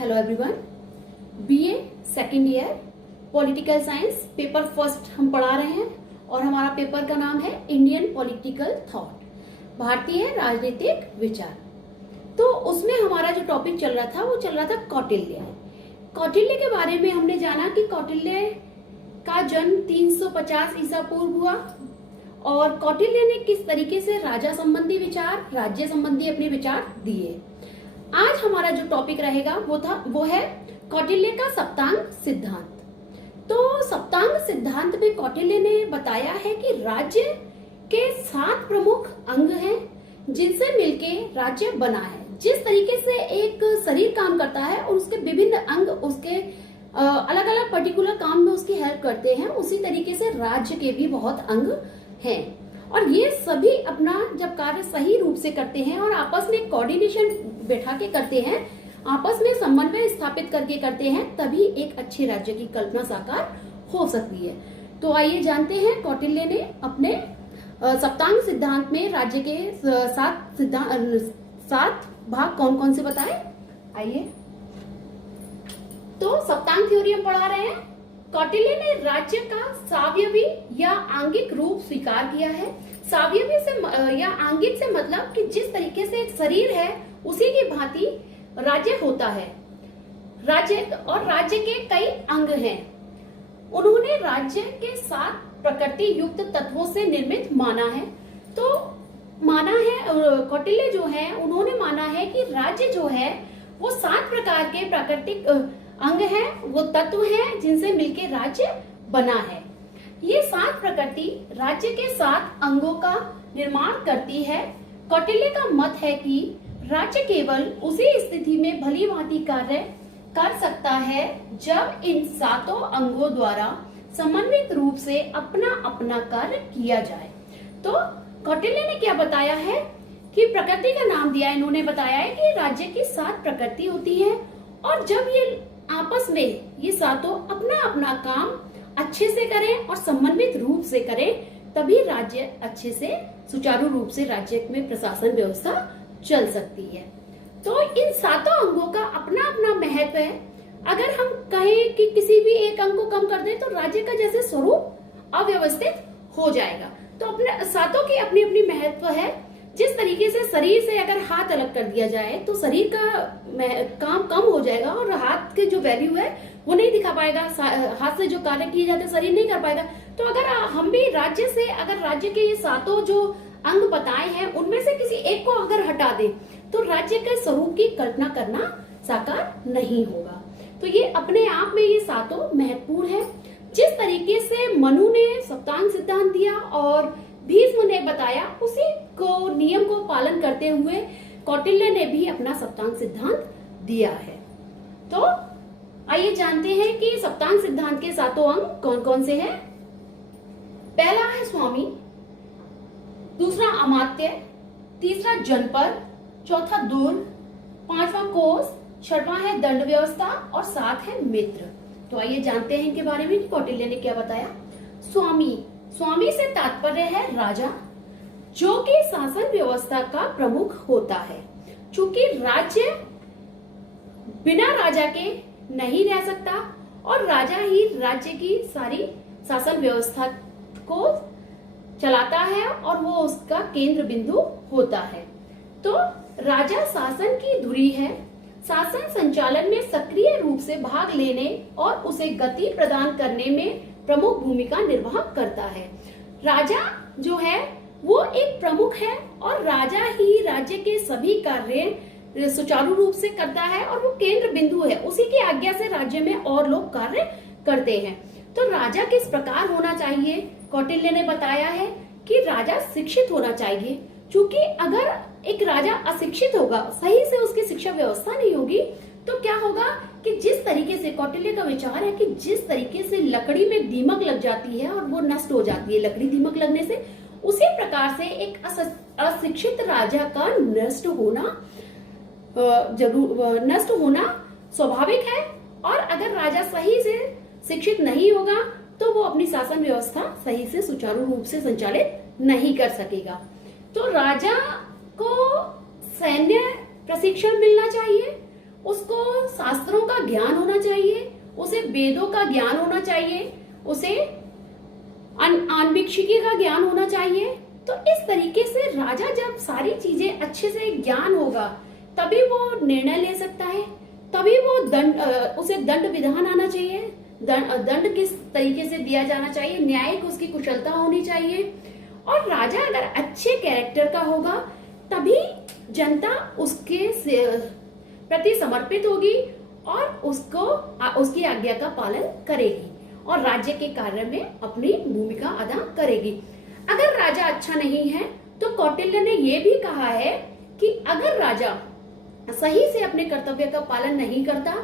Hello everyone, BA second year political science paper first हम पढ़ा रहे हैं और हमारा पेपर का नाम है इंडियन पॉलिटिकल थॉट, भारतीय राजनीतिक विचार। तो उसमें हमारा जो टॉपिक चल रहा था वो चल रहा था कौटिल्य। कौटिल्य के बारे में हमने जाना कि कौटिल्य का जन्म 350 ईसा पूर्व हुआ और कौटिल्य ने किस तरीके से राजा संबंधी विचार, राज्य संबंधी अपने विचार दिए। आज हमारा जो टॉपिक रहेगा वो है कौटिल्य का सप्तांग सिद्धांत। तो सप्तांग सिद्धांत में कौटिल्य ने बताया है कि राज्य के 7 प्रमुख अंग हैं जिनसे मिलके राज्य बना है। जिस तरीके से एक शरीर काम करता है और उसके विभिन्न अंग उसके अलग अलग पर्टिकुलर काम में उसकी हेल्प करते हैं, उसी तरीके से राज्य के भी बहुत अंग हैं और ये सभी अपना जब कार्य सही रूप से करते हैं और आपस में कोऑर्डिनेशन बैठा के करते हैं, आपस में समन्वय स्थापित करके करते हैं, तभी एक अच्छे राज्य की कल्पना साकार हो सकती है। तो आइए जानते हैं कौटिल्य ने अपने सप्तांग सिद्धांत में राज्य के 7 भाग कौन कौन से बताए। आइए, तो सप्तांग थ्योरी हम पढ़ा रहे हैं। कौटिल्य ने राज्य का सावयवी या आंगिक रूप स्वीकार किया है। सावयवी से या आंगिक से मतलब कि जिस तरीके से एक शरीर है उसी की भांति राज्य होता है। राज्य के कई अंग हैं। उन्होंने राज्य के 7 प्रकृति युक्त तत्वों से निर्मित माना है। तो माना है कौटिल्य जो है उन्होंने माना है कि राज्य जो है वो 7 प्रकार के प्राकृतिक अंग हैं, वो तत्व हैं जिनसे मिलके राज्य बना है। ये 7 प्रकृति राज्य के 7 अंगों का निर्माण करती है। कौटिल्य का मत है कि राज्य केवल उसी स्थिति में भली भांति कार्य कर सकता है जब इन 7 अंगों द्वारा समन्वित रूप से अपना अपना कार्य किया जाए। तो कौटिल्य ने क्या बताया है कि प्रकृति का नाम दिया, इन्होंने बताया है कि राज्य की 7 प्रकृति होती है और जब ये आपस में ये 7 अपना अपना काम अच्छे से करें और समन्वित रूप से करें, तभी राज्य अच्छे से सुचारू रूप से राज्य में प्रशासन व्यवस्था चल सकती है। तो इन 7 अंगों का अपना अपना महत्व है। अगर हम कहें कि किसी भी एक अंग को कम कर दें तो राज्य का जैसे स्वरूप अव्यवस्थित हो जाएगा। तो अपने 7 की अपनी अपनी महत्व है। जिस तरीके से शरीर से अगर हाथ अलग कर दिया जाए तो शरीर का काम कम हो जाएगा और हाथ की जो वैल्यू है वो नहीं दिखा पाएगा। हाथ से जो कार्य किए जाते हैं शरीर नहीं कर पाएगा। तो अगर हम भी राज्य से अगर राज्य के ये 7 जो अंग बताए हैं उनमें से किसी एक को अगर हटा दे तो राज्य के स्वरूप की कल्पना करना साकार नहीं होगा। तो ये अपने आप में ये 7 महत्वपूर्ण है। जिस तरीके से मनु ने सप्तांग सिद्धांत दिया और भीष्म ने बताया, उसी को नियम को पालन करते हुए कौटिल्य ने भी अपना सप्तांग सिद्धांत दिया है। तो आइए जानते हैं कि सप्तांग सिद्धांत के 7 अंग कौन कौन से हैं। पहला है स्वामी, दूसरा अमात्य, तीसरा जनपद, चौथा दुर्ग, 5वां कोष, 6वां है दंड व्यवस्था और 7 है मित्र। तो आइए जानते हैं इनके बारे में कि कौटिल्य ने क्या बताया। स्वामी से तात्पर्य है राजा, जो कि शासन व्यवस्था का प्रमुख होता है। चूंकि राज्य बिना राजा के नहीं रह सकता और राजा ही राज्य की सारी शासन व्यवस्था को चलाता है और वो उसका केंद्र बिंदु होता है। तो राजा शासन की धुरी है। शासन संचालन में सक्रिय रूप से भाग लेने और उसे गति प्रदान करने में प्रमुख भूमिका निर्वाह करता है। राजा जो है वो एक प्रमुख है और राजा ही राज्य के सभी कार्य सुचारू रूप से करता है और वो केंद्र बिंदु है। उसी की आज्ञा से राज्य में और लोग कार्य करते हैं। तो राजा किस प्रकार होना चाहिए, कौटिल्य ने बताया है कि राजा शिक्षित होना चाहिए। क्योंकि अगर एक राजा अशिक्षित होगा, सही से उसकी शिक्षा व्यवस्था नहीं होगी, तो क्या होगा कि जिस तरीके से कौटिल्य का विचार है कि जिस तरीके से लकड़ी में दीमक लग जाती है और वो नष्ट हो जाती है लकड़ी दीमक लगने से, उसी प्रकार से एक अशिक्षित राजा का नष्ट होना स्वाभाविक है। और अगर राजा सही से शिक्षित नहीं होगा तो वो अपनी शासन व्यवस्था सही से सुचारू रूप से संचालित नहीं कर सकेगा। तो राजा को सैन्य प्रशिक्षण मिलना चाहिए, उसको शास्त्रों का ज्ञान होना चाहिए, उसे वेदों का ज्ञान होना चाहिए, उसे आन्वीक्षिकी का ज्ञान होना चाहिए। तो इस तरीके से राजा जब सारी चीजें अच्छे से ज्ञान होगा तभी वो निर्णय ले सकता है, तभी वो उसे दंड विधान आना चाहिए, दंड किस तरीके से दिया जाना चाहिए, न्यायिक उसकी कुशलता होनी चाहिए। और राजा अगर अच्छे कैरेक्टर का होगा तभी जनता उसके प्रति समर्पित होगी और उसकी आज्ञा का पालन करेगी और राज्य के कार्य में अपनी भूमिका अदा करेगी। अगर राजा अच्छा नहीं है तो कौटिल्य ने यह भी कहा है कि अगर राजा सही से अपने कर्तव्य का पालन नहीं करता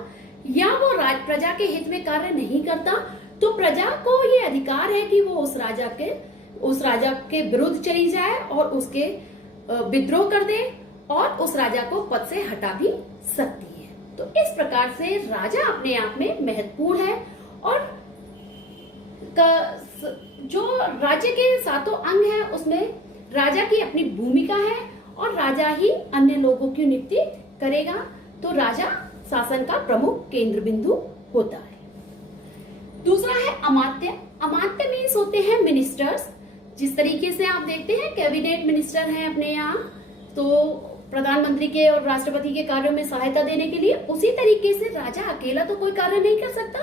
या वो प्रजा के हित में कार्य नहीं करता तो प्रजा को ये अधिकार है कि वो उस राजा के विरुद्ध चली जाए और उसके विद्रोह कर दे और उस राजा को पद से हटा भी सकती है। तो इस प्रकार से राजा अपने आप में महत्वपूर्ण है और जो राज्य के सातों अंग है उसमें राजा की अपनी भूमिका है और राजा ही अन्य लोगों की नियुक्ति करेगा। तो राजा शासन का प्रमुख केंद्र बिंदु होता है। दूसरा है अमात्य। अमात्य मीन्स होते हैं मिनिस्टर्स। जिस तरीके से आप देखते हैं कैबिनेट मिनिस्टर हैं अपने यहाँ, तो प्रधानमंत्री के और राष्ट्रपति के कार्यों में सहायता देने के लिए, उसी तरीके से राजा अकेला तो कोई कार्य नहीं कर सकता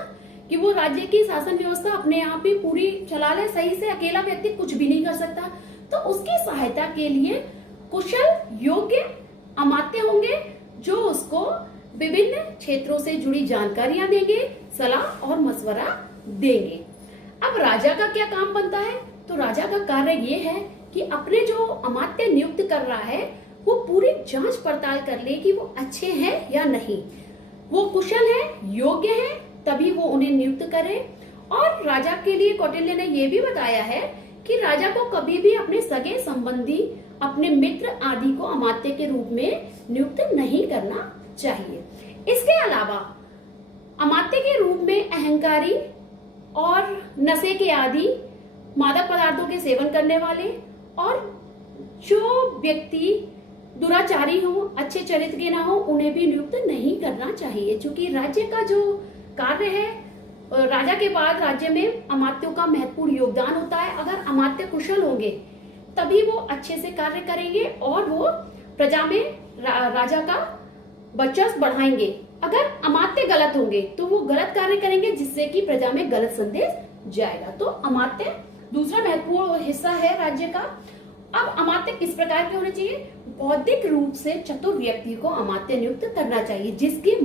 कि वो राज्य की शासन व्यवस्था अपने आप ही पूरी चला ले सही से। अकेला व्यक्ति कुछ भी नहीं कर सकता, तो उसकी सहायता के लिए कुशल योग्य अमात्य होंगे जो उसको विभिन्न क्षेत्रों से जुड़ी जानकारियां देंगे, सलाह और मशवरा देंगे। अब राजा का क्या काम बनता है? तो राजा का कार्य ये है कि अपने जो अमात्य नियुक्त कर रहा है वो पूरी जांच पड़ताल कर ले कि वो अच्छे हैं या नहीं, वो कुशल है, योग्य है, तभी वो उन्हें नियुक्त करे। और राजा के लिए कौटिल्य ने यह भी बताया है कि राजा को कभी भी अपने सगे संबंधी, अपने मित्र आदि को अमात्य के रूप में नियुक्त नहीं करना चाहिए। इसके अलावा अमात्य के रूप में अहंकारी और नशे के आदि, मादक पदार्थों के सेवन करने वाले और जो व्यक्ति दुराचारी हो, अच्छे चरित्र के ना हो, उन्हें भी नियुक्त नहीं करना चाहिए। क्योंकि राज्य का जो कार्य है, राजा के बाद राज्य में अमात्यों का महत्वपूर्ण योगदान होता है। अगर अमात्य कुशल होंगे तभी वो अच्छे से कार्य करेंगे और वो प्रजा में राजा का वर्चस्व बढ़ाएंगे। अगर अमात्य गलत होंगे तो वो गलत कार्य करेंगे जिससे कि प्रजा में गलत संदेश जाएगा। तो अमात्य दूसरा महत्वपूर्ण हिस्सा है राज्य का। अब अमात्य किस प्रकार के होने चाहिए? बौद्धिक रूप से चतुर व्यक्ति को अमात्य नियुक्त करना चाहिए जिसकी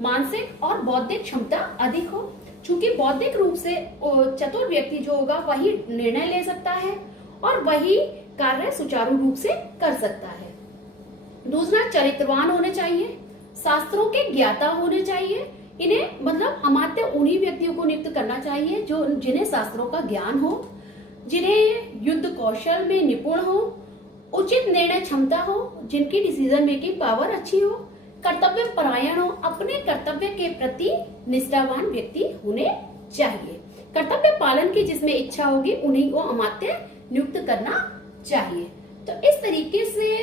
मानसिक और बौद्धिक क्षमता अधिक हो। चूंकि बौद्धिक रूप से चतुर व्यक्ति जो होगा वही निर्णय ले सकता है और वही कार्य सुचारू रूप से कर सकता है। दूसरा, चरित्रवान होने चाहिए, शास्त्रों के ज्ञाता होने चाहिए। इन्हें मतलब अमात्य उन्हीं व्यक्तियों को नियुक्त करना चाहिए जो जिन्हें शास्त्रों का ज्ञान हो, जिन्हें युद्ध कौशल में निपुण हो, उचित निर्णय क्षमता हो, जिनकी डिसीजन मेकिंग पावर अच्छी हो, कर्तव्य परायण हो, अपने कर्तव्य के प्रति निष्ठावान व्यक्ति होने चाहिए। कर्तव्य पालन की जिसमें इच्छा होगी उन्हीं को अमात्य नियुक्त करना चाहिए। तो इस तरीके से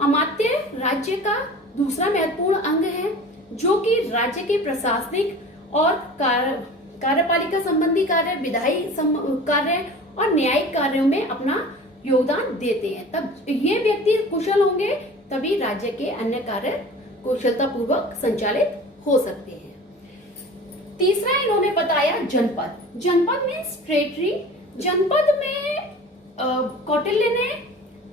अमात्य राज्य का दूसरा महत्वपूर्ण अंग है जो कि राज्य के प्रशासनिक और कार्यपालिका संबंधी कार्य, विधायी कार्य और न्यायिक कार्यों में अपना योगदान देते हैं। तब ये व्यक्ति कुशल होंगे तभी राज्य के अन्य कार्य कुशलता पूर्वक संचालित हो सकते हैं। तीसरा इन्होंने बताया जनपद। जनपद में टेरिटरी। जनपद में कौटिल्य ने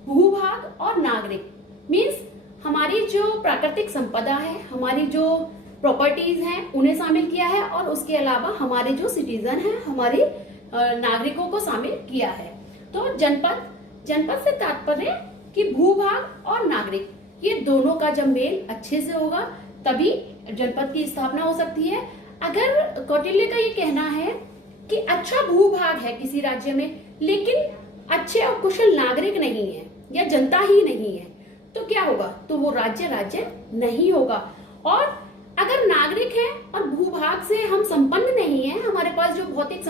भूभाग और नागरिक मीन्स हमारी जो प्राकृतिक संपदा है, हमारी जो प्रॉपर्टीज हैं उन्हें शामिल किया है और उसके अलावा हमारे जो सिटीजन हैं, हमारे नागरिकों को शामिल किया है। तो जनपद से तात्पर्य कि भूभाग और नागरिक ये दोनों का जब मेल अच्छे से होगा तभी जनपद की स्थापना हो सकती है। अगर कौटिल्य का ये कहना है कि अच्छा भूभाग है किसी राज्य में लेकिन अच्छे और कुशल नागरिक नहीं है या जनता ही नहीं है तो क्या होगा? तो वो राज्य नहीं होगा। और अगर नागरिक है और भूभाग से हम संपन्न नहीं है, हमारे पास जो भौतिक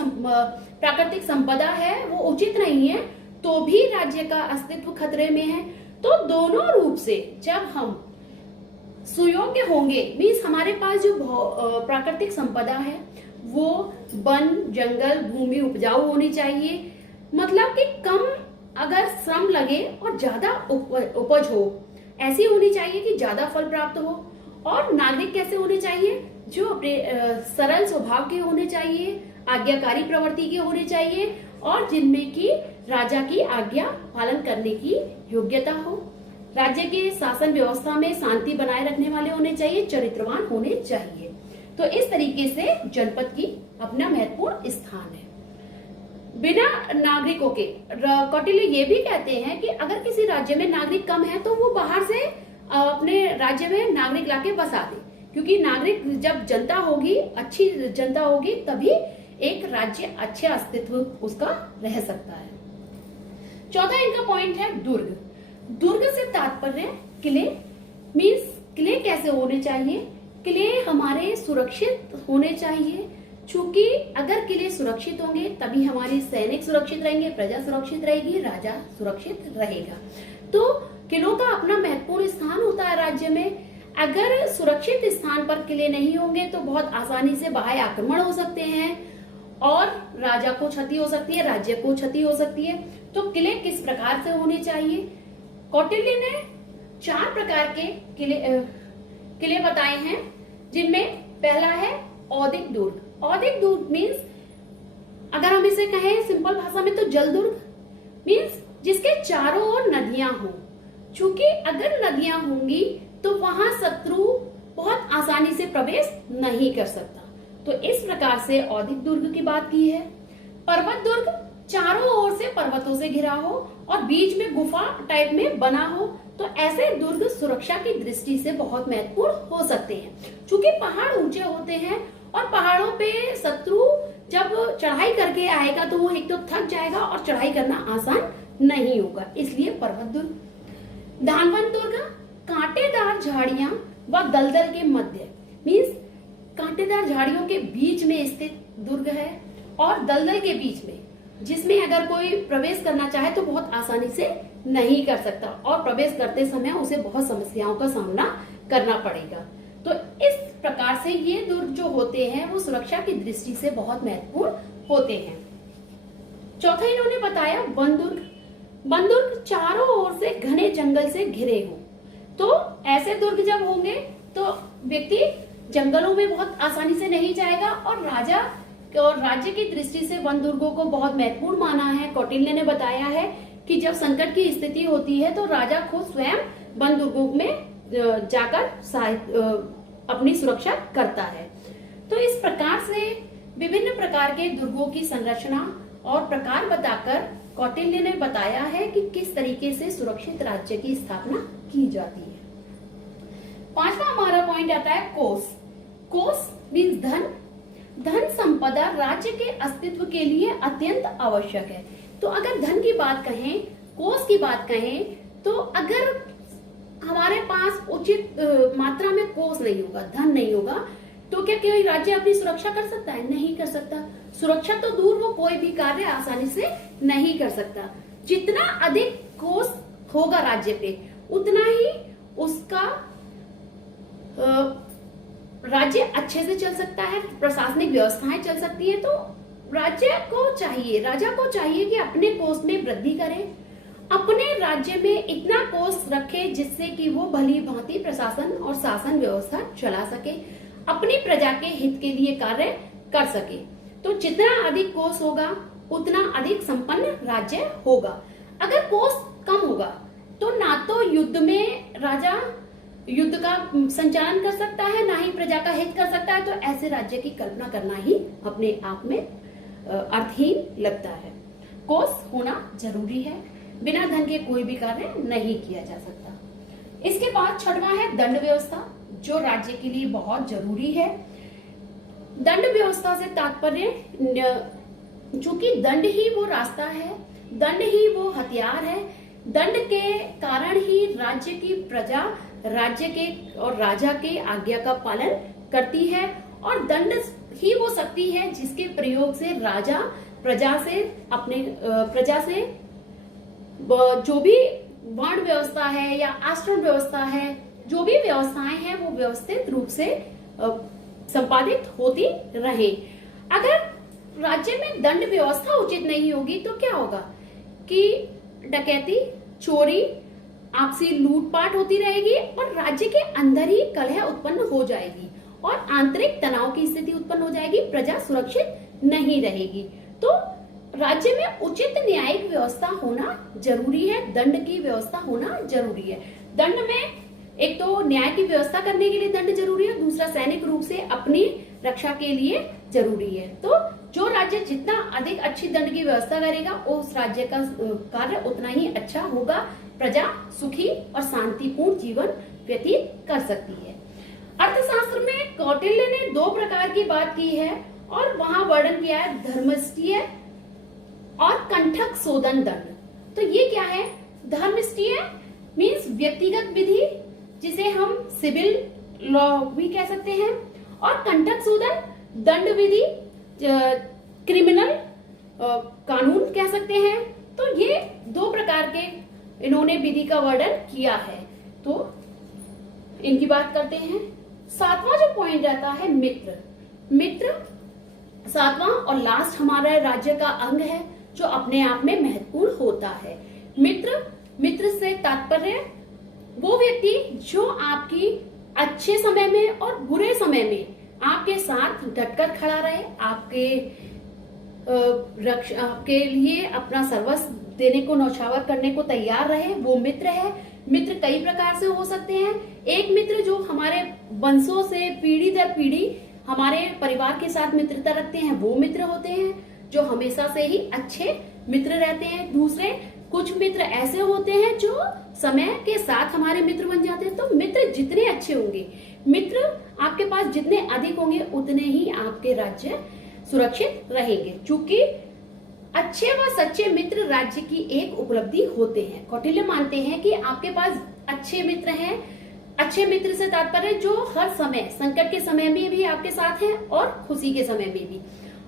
प्राकृतिक संपदा है वो उचित नहीं है, तो भी राज्य का अस्तित्व खतरे में है। तो दोनों रूप से जब हम सुयोग्य होंगे, मीन्स हमारे पास जो प्राकृतिक संपदा है वो वन, जंगल, भूमि उपजाऊ होनी चाहिए, मतलब कि कम अगर श्रम लगे और ज्यादा उपज हो, ऐसी होनी चाहिए कि ज्यादा फल प्राप्त हो। और नागरिक कैसे होने चाहिए, जो अपने सरल स्वभाव के होने चाहिए, आज्ञाकारी प्रवृत्ति के होने चाहिए, और जिनमें की राजा की आज्ञा पालन करने की योग्यता हो। राज्य के शासन व्यवस्था में शांति बनाए रखने वाले होने चाहिए, चरित्रवान होने चाहिए। तो इस तरीके से जनपद की अपना महत्वपूर्ण स्थान है। बिना नागरिकों के, कौटिल्य ये भी कहते हैं कि अगर किसी राज्य में नागरिक कम है तो वो बाहर से अपने राज्य में नागरिक लाके बसा दे, क्योंकि नागरिक जब जनता होगी, अच्छी जनता होगी, तभी एक राज्य अच्छे अस्तित्व उसका रह सकता है। चौथा इनका पॉइंट है दुर्ग। दुर्ग से तात्पर्य किले, मीन्स किले कैसे होने चाहिए, किले हमारे सुरक्षित होने चाहिए, क्योंकि अगर किले सुरक्षित होंगे तभी हमारी सैनिक सुरक्षित रहेंगे, प्रजा सुरक्षित रहेगी, राजा सुरक्षित रहेगा। तो किलों का अपना महत्वपूर्ण स्थान होता है राज्य में। अगर सुरक्षित स्थान पर किले नहीं होंगे तो बहुत आसानी से बाह्य आक्रमण हो सकते हैं और राजा को क्षति हो सकती है, राज्य को क्षति हो सकती है। तो किले किस प्रकार से होने चाहिए, कौटिल्य ने 4 प्रकार के किले बताए हैं, जिनमें पहला है औदिक दुर्ग। औदिक दुर्ग मीन्स, अगर हम इसे कहें सिंपल भाषा में, तो जल दुर्ग मीन्स जिसके चारों ओर नदियां हो। चूंकि अगर नदियां होंगी तो वहां शत्रु बहुत आसानी से प्रवेश नहीं कर सकता। तो इस प्रकार से औदिक दुर्ग की बात की है। पर्वत दुर्ग, चारों ओर से पर्वतों से घिरा हो और बीच में गुफा टाइप में बना हो, तो ऐसे दुर्ग सुरक्षा की दृष्टि से बहुत महत्वपूर्ण हो सकते हैं। चूंकि पहाड़ ऊंचे होते हैं और पहाड़ों पे शत्रु जब चढ़ाई करके आएगा तो वो एक तो थक जाएगा और चढ़ाई करना आसान नहीं होगा, इसलिए पर्वत दुर्ग। धानवन दुर्ग, कांटेदार झाड़ियां व दलदल के मध्य, मीन्स कांटेदार झाड़ियों के बीच में स्थित दुर्ग है और दलदल के बीच में, जिसमें अगर कोई प्रवेश करना चाहे तो बहुत आसानी से नहीं कर सकता और प्रवेश करते समय उसे बहुत समस्याओं का सामना करना पड़ेगा। तो इस प्रकार से ये दुर्ग जो होते हैं वो सुरक्षा की दृष्टि से बहुत महत्वपूर्ण होते हैं। चौथा इन्होंने बताया वन दुर्ग। वन दुर्ग चारों ओर से घने जंगल से घिरे हो। तो ऐसे दुर्ग जब होंगे तो व्यक्ति जंगलों में बहुत आसानी से नहीं जाएगा और राजा और राज्य की दृष्टि से वन दुर्गों को बहुत महत्वपूर्ण माना है। कौटिल्य ने बताया है कि जब संकट की स्थिति होती है तो राजा खुद स्वयं वन दुर्गों में जाकर अपनी सुरक्षा करता है। तो इस प्रकार से विभिन्न प्रकार के दुर्गों की संरचना और प्रकार बताकर कौटिल्य ने बताया है कि किस तरीके से सुरक्षित राज्य की स्थापना की जाती है। 5वां हमारा पॉइंट आता है कोष। कोष मीन्स धन। धन संपदा राज्य के अस्तित्व के लिए अत्यंत आवश्यक है। तो अगर धन की बात कहें, कोष की बात कहें, तो अगर हमारे पास उचित मात्रा में कोष नहीं होगा, धन नहीं होगा, तो क्या कोई राज्य अपनी सुरक्षा कर सकता है? नहीं कर सकता। सुरक्षा तो दूर, वो कोई भी कार्य आसानी से नहीं कर सकता। जितना अधिक कोष होगा राज्य पे, उतना ही उसका राज्य अच्छे से चल सकता है, प्रशासनिक व्यवस्थाएं चल सकती है। तो राजा को चाहिए कि अपने कोष में वृद्धि करे, अपने राज्य में इतना कोष रखे जिससे कि वो भली भांति प्रशासन और शासन व्यवस्था चला सके, अपनी प्रजा के हित के लिए कार्य कर सके। तो जितना अधिक कोष होगा उतना अधिक संपन्न राज्य होगा। अगर कोष कम होगा तो ना तो युद्ध में राजा युद्ध का संचालन कर सकता है, ना ही प्रजा का हित कर सकता है। तो ऐसे राज्य की कल्पना करना ही अपने आप में अर्थहीन लगता है। कोष होना जरूरी है, बिना धन के कोई भी कार्य नहीं किया जा सकता। इसके बाद 6वां है दंड व्यवस्था, जो राज्य के लिए बहुत जरूरी है। दंड व्यवस्था से तात्पर्य, चूंकि दंड ही वो रास्ता है, दंड ही वो हथियार है। दंड के कारण ही राज्य की प्रजा राज्य के और राजा के आज्ञा का पालन करती है, और दंड ही वो शक्ति है जिसके प्रयोग से राजा प्रजा से जो भी वर्ण व्यवस्था है या आश्रम व्यवस्था है जो भी व्यवस्थाएं हैं वो व्यवस्थित रूप से संपादित होती रहे। अगर राज्य में दंड व्यवस्था उचित नहीं होगी तो क्या होगा कि डकैती, चोरी, आपसी लूटपाट होती रहेगी और राज्य के अंदर ही कलह उत्पन्न हो जाएगी और आंतरिक तनाव की स्थिति उत्पन्न हो जाएगी, प्रजा सुरक्षित नहीं रहेगी। तो राज्य में उचित न्यायिक व्यवस्था होना जरूरी है, दंड की व्यवस्था होना जरूरी है। दंड में एक तो न्याय की व्यवस्था करने के लिए दंड जरूरी है, दूसरा सैनिक रूप से अपनी रक्षा के लिए जरूरी है। तो जो राज्य जितना अधिक अच्छी दंड की व्यवस्था करेगा उस राज्य का कार्य उतना ही अच्छा होगा, प्रजा सुखी और शांतिपूर्ण जीवन व्यतीत कर सकती है। अर्थशास्त्र में कौटिल्य ने 2 प्रकार की बात की है और वहां वर्णन किया है धर्मष्टीय और कंठक शोधन दंड। तो ये क्या है? धर्मष्टीय मीन्स व्यक्तिगत विधि, जिसे हम सिविल लॉ भी कह सकते हैं, और कंठक शोधन दंड विधि, क्रिमिनल कानून कह सकते हैं। तो ये 2 प्रकार के इन्होंने विधि का वर्णन किया है। तो इनकी बात करते हैं। 7वां जो पॉइंट रहता है मित्र। मित्र 7वां और लास्ट हमारा राज्य का अंग है जो अपने आप में महत्वपूर्ण होता है। मित्र से तात्पर्य वो व्यक्ति जो आपकी अच्छे समय में और बुरे समय में आपके साथ डटकर खड़ा रहे, आपके लिए अपना सर्वस्व देने को न्यौछावर करने को तैयार रहे, वो मित्र है। मित्र कई प्रकार से हो सकते हैं। एक मित्र जो हमारे वंशों से पीढ़ी दर पीढ़ी हमारे परिवार के साथ मित्रता रखते हैं, वो मित्र होते हैं जो हमेशा से ही अच्छे मित्र रहते हैं। दूसरे कुछ मित्र ऐसे होते हैं जो समय के साथ हमारे मित्र बन जाते हैं। तो मित्र जितने अच्छे होंगे, मित्र आपके पास जितने अधिक होंगे, उतने ही आपके राज्य सुरक्षित रहेंगे। चूंकि अच्छे व सच्चे मित्र राज्य की एक उपलब्धि होते हैं। कौटिल्य मानते हैं कि आपके पास अच्छे मित्र हैं। अच्छे मित्र से तात्पर्य जो हर समय, संकट के समय में भी आपके साथ हैं और खुशी के समय में भी,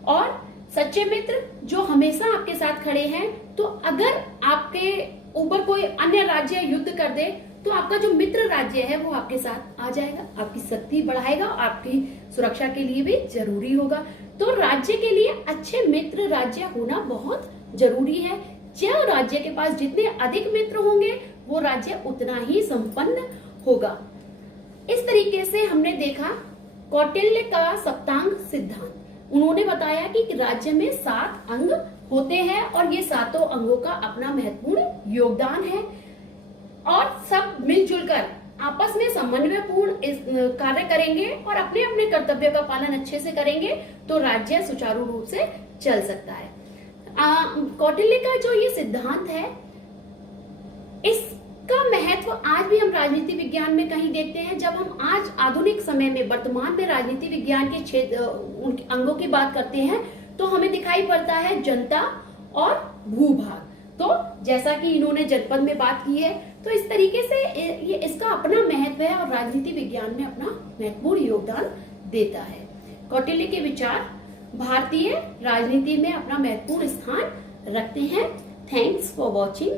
और सच्चे मित्र जो हमेशा आपके साथ खड़े हैं। तो अगर आपके ऊपर कोई अन्य राज्य युद्ध कर दे तो आपका जो मित्र राज्य है वो आपके साथ आ जाएगा, आपकी शक्ति बढ़ाएगा, आपकी सुरक्षा के लिए भी जरूरी होगा। तो राज्य के लिए अच्छे मित्र राज्य होना बहुत जरूरी है। जो राज्य के पास जितने अधिक मित्र होंगे वो राज्य उतना ही संपन्न होगा। इस तरीके से हमने देखा कौटिल्य का सप्तांग सिद्धांत। उन्होंने बताया कि राज्य में 7 अंग होते हैं और ये 7 अंगों का अपना महत्वपूर्ण योगदान है और सब मिलजुल कर आपस में समन्वयपूर्ण कार्य करेंगे और अपने अपने कर्तव्य का पालन अच्छे से करेंगे तो राज्य सुचारू रूप से चल सकता है। कौटिल्य का जो ये सिद्धांत है, इसका महत्व आज भी हम राजनीति विज्ञान में कहीं देखते हैं। जब हम आज आधुनिक समय में वर्तमान में राजनीति विज्ञान के क्षेत्र उनके अंगों की बात करते हैं तो हमें दिखाई पड़ता है जनता और भूभाग। तो जैसा कि इन्होंने जनपद में बात की है, तो इस तरीके से ये इसका अपना महत्व है और राजनीति विज्ञान में अपना महत्वपूर्ण योगदान देता है। कौटिल्य के विचार भारतीय राजनीति में अपना महत्वपूर्ण स्थान रखते हैं। Thanks for watching.